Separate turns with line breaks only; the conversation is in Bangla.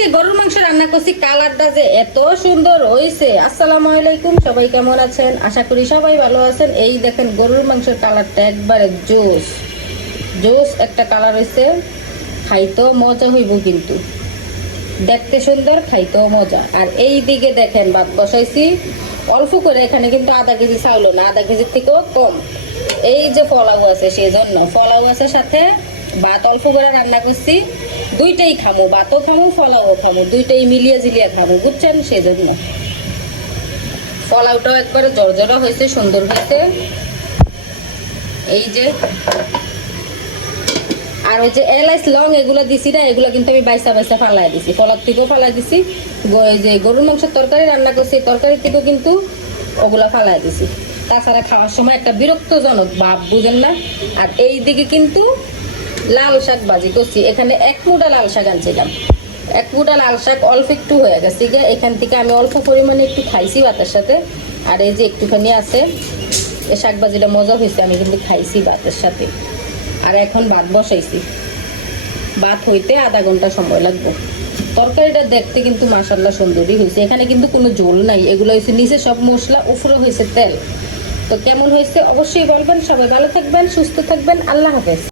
আজকে গরুর মাংস রান্না করছি। কালারটা যে এত সুন্দর হয়েছে আসসালামু আলাইকুম, সবাই কেমন আছেন? আশা করি সবাই ভালো আছেন। এই দেখেন গরুর মাংসের কালারটা একবারে জোস। জোস একটা কালার হয়েছে খাইতেও মজা হইব কিন্তু। দেখতে সুন্দর, খাইতেও মজা। আর এই দিকে দেখেন ভাত বসাইছি। অল্প করে এখানে কিন্তু আধা কেজি চাউল না, আধা কেজির থেকেও কম। এই যে ফলাউ আছে সেই জন্য ফলাউ আছে সাথে ভাত অল্প করে রান্না করছি। দুইটাই খামো ভাতও খামো ফলাও খামো, দুইটাই মিলিয়ে ঝিলিয়ে খামো, বুঝছেন? সেই জন্য ফলাউটাও একবারে জর্জরা হয়েছে, সুন্দর হয়েছে। এই যে, আর ওই যে এলাইচ লং এগুলো দিছি না, এগুলো কিন্তু আমি বাইসা বাইসা ফালাই দিছি। ফলার থেকেও ফালাই দিছি যে গরুর মাংসের তরকারি রান্না করছি তরকারি থেকেও কিন্তু ওগুলা ফালাই দিছি। তাছাড়া খাওয়ার সময় একটা বিরক্তজনক ভাব, বুঝেন না? আর এই দিকে কিন্তু লাল শাক ভাজি করছি। এখানে এক মুঠা লাল শাক আনছিলাম। এক মুঠা লাল শাক অল্প একটু হয়ে গেছে গিয়ে এখান থেকে আমি অল্প পরিমাণে একটু খাইছি ভাতের সাথে। আর এই যে একটুখানি আছে, এই শাক ভাজিটা মজা হয়েছে আমি কিন্তু খাইছি ভাতের সাথে। আর এখন ভাত বসাইছি। ভাত হইতে আধা ঘণ্টা সময় লাগবে। তরকারিটা দেখতে কিন্তু মাসাল্লাহ সুন্দরই হয়েছে এখানে কিন্তু কোনো ঝোল নাই। এগুলো হয়েছে নিচে সব মশলা, উপরে হয়েছে তেল। তো কেমন হয়েছে অবশ্যই বলবেন। সবাই ভালো থাকবেন, সুস্থ থাকবেন। আল্লাহ হাফেজ।